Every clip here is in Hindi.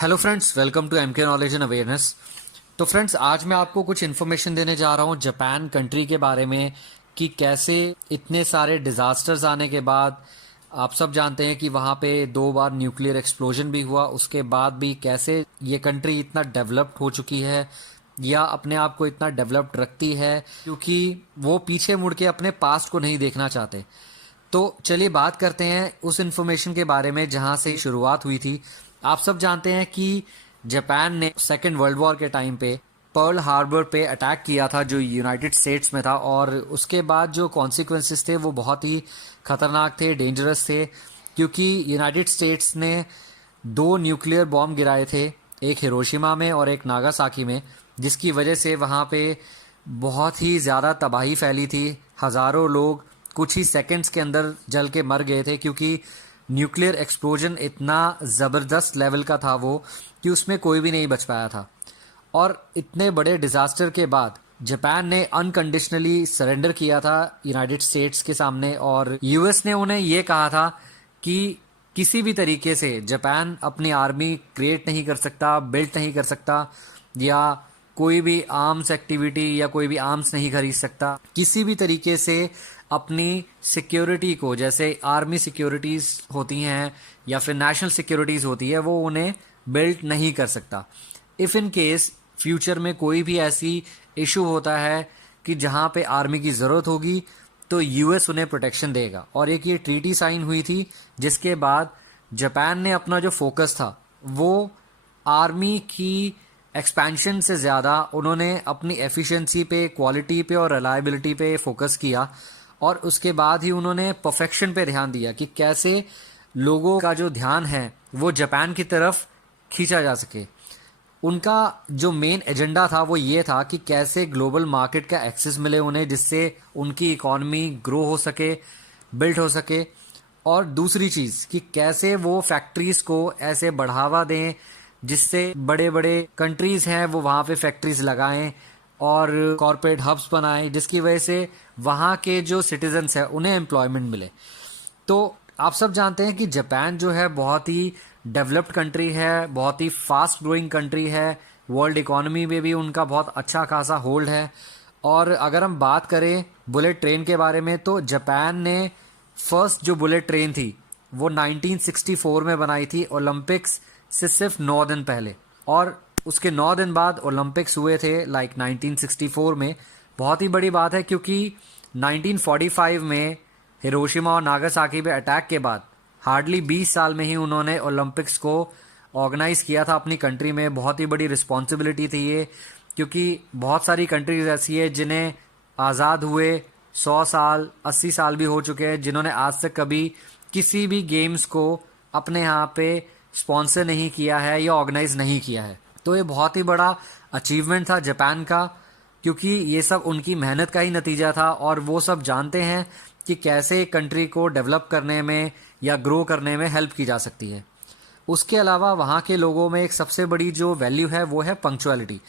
Hello friends, welcome to MK knowledge and awareness. तो फ्रेंड्स, आज मैं आपको कुछ इन्फॉर्मेशन देने जा रहा हूँ जापान कंट्री के बारे में कि कैसे इतने सारे डिज़ास्टर्स आने के बाद आप सब जानते हैं कि वहाँ पे 2 बार न्यूक्लियर एक्सप्लोजन भी हुआ, उसके बाद भी कैसे ये कंट्री इतना डेवलप्ड हो चुकी है या अपने आप को इतना डेवलप्ड रखती है, क्योंकि वो पीछे मुड़ के अपने पास्ट को नहीं देखना चाहते। तो चलिए बात करते हैं उस इन्फॉर्मेशन के बारे में जहां से शुरुआत हुई थी। आप सब जानते हैं कि जापान ने सेकेंड वर्ल्ड वॉर के टाइम पे पर्ल हार्बर पे अटैक किया था, जो यूनाइटेड स्टेट्स में था, और उसके बाद जो कॉन्सिक्वेंसेस थे वो बहुत ही खतरनाक थे, डेंजरस थे, क्योंकि यूनाइटेड स्टेट्स ने 2 न्यूक्लियर बॉम्ब गिराए थे, एक हिरोशिमा में और एक नागासाकी में, जिसकी वजह से वहाँ पे बहुत ही ज़्यादा तबाही फैली थी। हज़ारों लोग कुछ ही सेकंड्स के अंदर जल के मर गए थे, क्योंकि न्यूक्लियर एक्सप्लोजन इतना ज़बरदस्त लेवल का था वो कि उसमें कोई भी नहीं बच पाया था। और इतने बड़े डिज़ास्टर के बाद जापान ने अनकंडीशनली सरेंडर किया था यूनाइटेड स्टेट्स के सामने, और यूएस ने उन्हें ये कहा था कि किसी भी तरीके से जापान अपनी आर्मी क्रिएट नहीं कर सकता, बिल्ड नहीं कर सकता, या कोई भी आर्म्स एक्टिविटी या कोई भी आर्म्स नहीं खरीद सकता, किसी भी तरीके से अपनी सिक्योरिटी को, जैसे आर्मी सिक्योरिटीज़ होती हैं या फिर नेशनल सिक्योरिटीज़ होती है, वो उन्हें बिल्ड नहीं कर सकता। इफ़ इन केस फ्यूचर में कोई भी ऐसी इशू होता है कि जहां पे आर्मी की ज़रूरत होगी, तो यूएस उन्हें प्रोटेक्शन देगा। और एक ये ट्रीटी साइन हुई थी, जिसके बाद जापान ने अपना जो फोकस था वो आर्मी की एक्सपेंशन से ज़्यादा उन्होंने अपनी एफिशिएंसी पे, क्वालिटी पे और रिलायबिलिटी पे फोकस किया, और उसके बाद ही उन्होंने परफेक्शन पे ध्यान दिया कि कैसे लोगों का जो ध्यान है वो जापान की तरफ खींचा जा सके। उनका जो मेन एजेंडा था वो ये था कि कैसे ग्लोबल मार्केट का एक्सेस मिले उन्हें, जिससे उनकी इकॉनमी ग्रो हो सके, बिल्ड हो सके। और दूसरी चीज़ कि कैसे वो फैक्ट्रीज़ को ऐसे बढ़ावा दें जिससे बड़े बड़े कंट्रीज़ हैं वो वहाँ पे फैक्ट्रीज़ लगाएं और कॉरपोरेट हब्स बनाएं, जिसकी वजह से वहाँ के जो सिटीजन्स हैं उन्हें एम्प्लॉयमेंट मिले। तो आप सब जानते हैं कि जापान जो है बहुत ही डेवलप्ड कंट्री है, बहुत ही फास्ट ग्रोइंग कंट्री है, वर्ल्ड इकोनॉमी में भी उनका बहुत अच्छा खासा होल्ड है। और अगर हम बात करें बुलेट ट्रेन के बारे में, तो जापान ने फर्स्ट जो बुलेट ट्रेन थी वो 1964 में बनाई थी, ओलंपिक्स से सिर्फ 9 दिन पहले। और उसके 9 दिन बाद ओलंपिक्स हुए थे, लाइक 1964 में। बहुत ही बड़ी बात है, क्योंकि 1945 में हिरोशिमा और नागासाकी पे अटैक के बाद हार्डली 20 साल में ही उन्होंने ओलंपिक्स को ऑर्गेनाइज किया था अपनी कंट्री में। बहुत ही बड़ी रिस्पॉन्सिबिलिटी थी ये, क्योंकि बहुत सारी कंट्रीज ऐसी है जिन्हें आज़ाद हुए 100 साल, 80 साल भी हो चुके हैं, जिन्होंने आज तक कभी किसी भी गेम्स को अपने यहाँ पे स्पॉन्सर नहीं किया है या ऑर्गेनाइज नहीं किया है। तो ये बहुत ही बड़ा अचीवमेंट था जापान का, क्योंकि ये सब उनकी मेहनत का ही नतीजा था, और वो सब जानते हैं कि कैसे एक कंट्री को डेवलप करने में या ग्रो करने में हेल्प की जा सकती है। उसके अलावा वहाँ के लोगों में एक सबसे बड़ी जो वैल्यू है वो है पंक्चुअलिटी।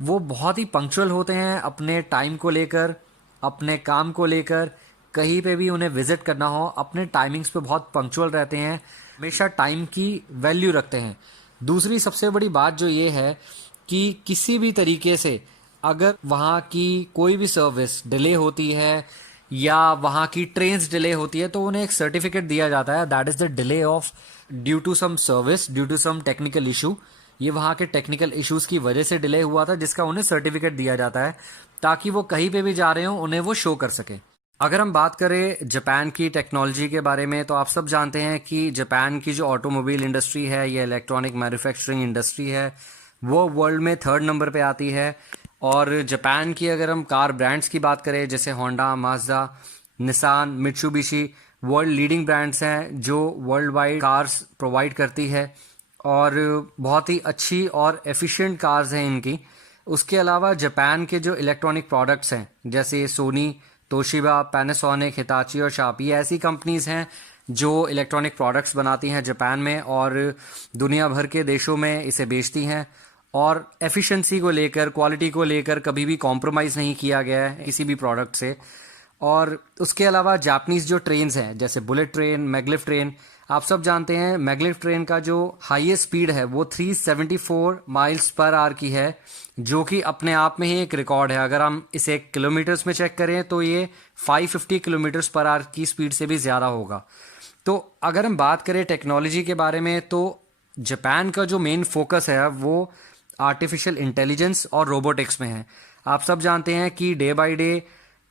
वो बहुत ही पंक्चुअल होते हैं अपने टाइम को लेकर, अपने काम को लेकर। कहीं पे भी उन्हें विजिट करना हो, अपने टाइमिंग्स पे बहुत पंक्चुअल रहते हैं, हमेशा टाइम की वैल्यू रखते हैं। दूसरी सबसे बड़ी बात जो ये है कि किसी भी तरीके से अगर वहाँ की कोई भी सर्विस डिले होती है या वहाँ की ट्रेन्स डिले होती है, तो उन्हें एक सर्टिफिकेट दिया जाता है, that is the delay of due to some service, due to some technical issue. ये वहाँ के टेक्निकल इश्यूज की वजह से डिले हुआ था, जिसका उन्हें सर्टिफिकेट दिया जाता है, ताकि वो कहीं पे भी जा रहे हो उन्हें वो शो कर सके। अगर हम बात करें जापान की टेक्नोलॉजी के बारे में, तो आप सब जानते हैं कि जापान की जो ऑटोमोबाइल इंडस्ट्री है या इलेक्ट्रॉनिक मैन्युफैक्चरिंग इंडस्ट्री है, वो वर्ल्ड में 3rd नंबर पे आती है। और जापान की अगर हम कार ब्रांड्स की बात करें, जैसे Honda, Mazda, Nissan, Mitsubishi, world leading brands हैं जो वर्ल्ड वाइड कार्स प्रोवाइड करती है, और बहुत ही अच्छी और एफिशिएंट कार्स हैं इनकी। उसके अलावा जापान के जो इलेक्ट्रॉनिक प्रोडक्ट्स हैं, जैसे सोनी, तोशिबा, पैनासोनिक, हिताची और शापी, ऐसी कंपनीज हैं जो इलेक्ट्रॉनिक प्रोडक्ट्स बनाती हैं जापान में और दुनिया भर के देशों में इसे बेचती हैं। और एफिशिएंसी को लेकर, क्वालिटी को लेकर कभी भी कॉम्प्रोमाइज़ नहीं किया गया है किसी भी प्रोडक्ट से। और उसके अलावा जापानीज़ जो ट्रेन्स हैं, जैसे बुलेट ट्रेन, मैगलिफ ट्रेन, आप सब जानते हैं मैग्लेव ट्रेन का जो हाईएस्ट स्पीड है वो 374 माइल्स पर आवर की है, जो कि अपने आप में ही एक रिकॉर्ड है। अगर हम इसे किलोमीटर्स में चेक करें तो ये 550 किलोमीटर्स पर आवर की स्पीड से भी ज़्यादा होगा। तो अगर हम बात करें टेक्नोलॉजी के बारे में, तो जापान का जो मेन फोकस है वो आर्टिफिशियल इंटेलिजेंस और रोबोटिक्स में है। आप सब जानते हैं कि डे बाय डे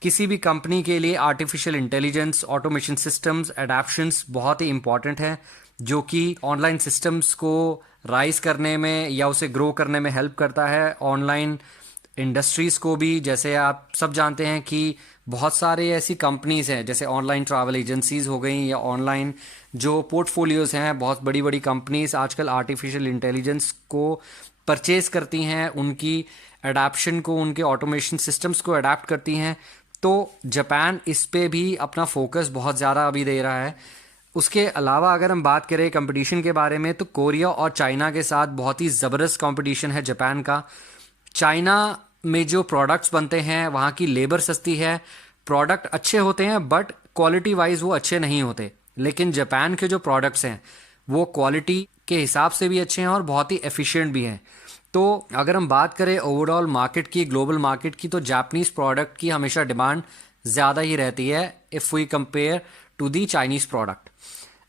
किसी भी कंपनी के लिए आर्टिफिशियल इंटेलिजेंस, ऑटोमेशन सिस्टम्स, एडेप्शंस बहुत ही इंपॉर्टेंट है, जो कि ऑनलाइन सिस्टम्स को राइज करने में या उसे ग्रो करने में हेल्प करता है। ऑनलाइन इंडस्ट्रीज को भी, जैसे आप सब जानते हैं कि बहुत सारे ऐसी कंपनीज हैं जैसे ऑनलाइन ट्रैवल एजेंसीज हो गई या ऑनलाइन जो पोर्टफोलियोज हैं, बहुत बड़ी बड़ी कंपनीज आजकल आर्टिफिशियल इंटेलिजेंस को परचेज करती हैं, उनकी अडेप्शन को, उनके ऑटोमेशन सिस्टम्स को अडेप्ट करती हैं। तो जापान इस पे भी अपना फोकस बहुत ज़्यादा अभी दे रहा है। उसके अलावा अगर हम बात करें कंपटीशन के बारे में, तो कोरिया और चाइना के साथ बहुत ही ज़बरदस्त कंपटीशन है जापान का। चाइना में जो प्रोडक्ट्स बनते हैं वहाँ की लेबर सस्ती है, प्रोडक्ट अच्छे होते हैं बट क्वालिटी वाइज वो अच्छे नहीं होते। लेकिन जापान के जो प्रोडक्ट्स हैं वो क्वालिटी के हिसाब से भी अच्छे हैं और बहुत ही एफिशिएंट भी हैं। तो अगर हम बात करें ओवरऑल मार्केट की, ग्लोबल मार्केट की, तो जापानीज़ प्रोडक्ट की हमेशा डिमांड ज़्यादा ही रहती है if we compare to the Chinese product.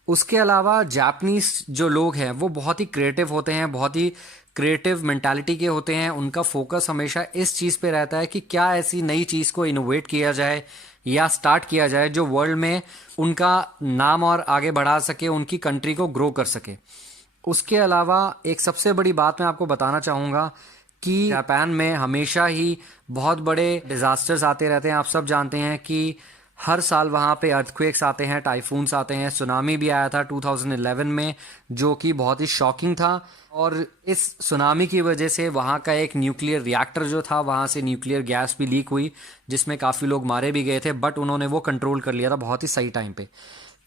उसके अलावा जापानीज़ जो लोग हैं वो बहुत ही क्रिएटिव होते हैं, बहुत ही क्रिएटिव मेंटालिटी के होते हैं। उनका फोकस हमेशा इस चीज़ पे रहता है कि क्या ऐसी नई चीज़ को इनोवेट किया जाए या स्टार्ट किया जाए जो वर्ल्ड में उनका नाम और आगे बढ़ा सके, उनकी कंट्री को ग्रो कर सके। उसके अलावा एक सबसे बड़ी बात मैं आपको बताना चाहूँगा कि जापान में हमेशा ही बहुत बड़े डिज़ास्टर्स आते रहते हैं। आप सब जानते हैं कि हर साल वहाँ पे अर्थक्वेक्स आते हैं, टाइफून्स आते हैं। सुनामी भी आया था 2011 में, जो कि बहुत ही शॉकिंग था। और इस सुनामी की वजह से वहाँ का एक न्यूक्लियर रिएक्टर जो था, वहाँ से न्यूक्लियर गैस भी लीक हुई, जिसमें काफ़ी लोग मारे भी गए थे, बट उन्होंने वो कंट्रोल कर लिया था बहुत ही सही टाइम पे।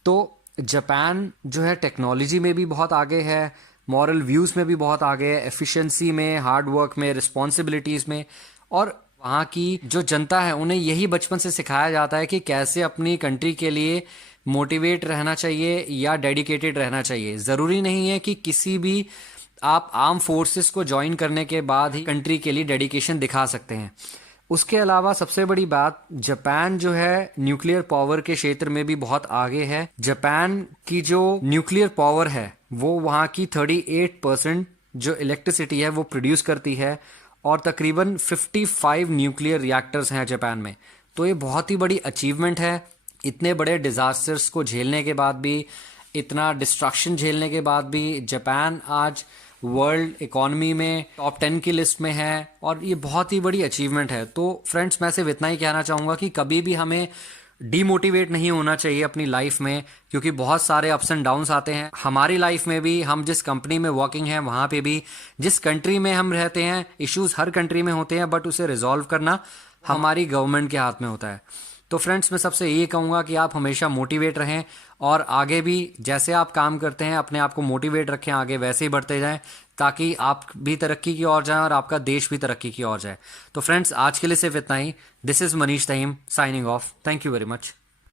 तो जापान जो है टेक्नोलॉजी में भी बहुत आगे है, मॉरल व्यूज़ में भी बहुत आगे है, एफिशिएंसी में, हार्ड वर्क में, रिस्पॉन्सिबिलिटीज़ में। और वहाँ की जो जनता है उन्हें यही बचपन से सिखाया जाता है कि कैसे अपनी कंट्री के लिए मोटिवेट रहना चाहिए या डेडिकेटेड रहना चाहिए। ज़रूरी नहीं है कि किसी भी आप आर्म फोर्सेस को ज्वाइन करने के बाद ही कंट्री के लिए डेडिकेशन दिखा सकते हैं। उसके अलावा सबसे बड़ी बात, जापान जो है न्यूक्लियर पावर के क्षेत्र में भी बहुत आगे है। जापान की जो न्यूक्लियर पावर है वो वहाँ की 38% जो इलेक्ट्रिसिटी है वो प्रोड्यूस करती है, और तकरीबन 55 न्यूक्लियर रिएक्टर्स हैं जापान में। तो ये बहुत ही बड़ी अचीवमेंट है। इतने बड़े डिज़ास्टर्स को झेलने के बाद भी, इतना डिस्ट्रक्शन झेलने के बाद भी जापान आज वर्ल्ड इकोनॉमी में टॉप 10 की लिस्ट में है, और ये बहुत ही बड़ी अचीवमेंट है। तो फ्रेंड्स, मैं सिर्फ इतना ही कहना चाहूँगा कि कभी भी हमें डीमोटिवेट नहीं होना चाहिए अपनी लाइफ में, क्योंकि बहुत सारे अप्स एंड डाउन्स आते हैं हमारी लाइफ में भी। हम जिस कंपनी में वर्किंग हैं वहाँ पे भी, जिस कंट्री में हम रहते हैं, इश्यूज हर कंट्री में होते हैं, बट उसे रिजॉल्व करना हमारी गवर्नमेंट के हाथ में होता है। तो फ्रेंड्स, मैं सबसे ये कहूँगा कि आप हमेशा मोटिवेट रहें, और आगे भी जैसे आप काम करते हैं अपने आप को मोटिवेट रखें, आगे वैसे ही बढ़ते जाएं, ताकि आप भी तरक्की की ओर जाएं और आपका देश भी तरक्की की ओर जाए। तो फ्रेंड्स, आज के लिए सिर्फ इतना ही। This is Manish Taheem signing off. Thank you very much.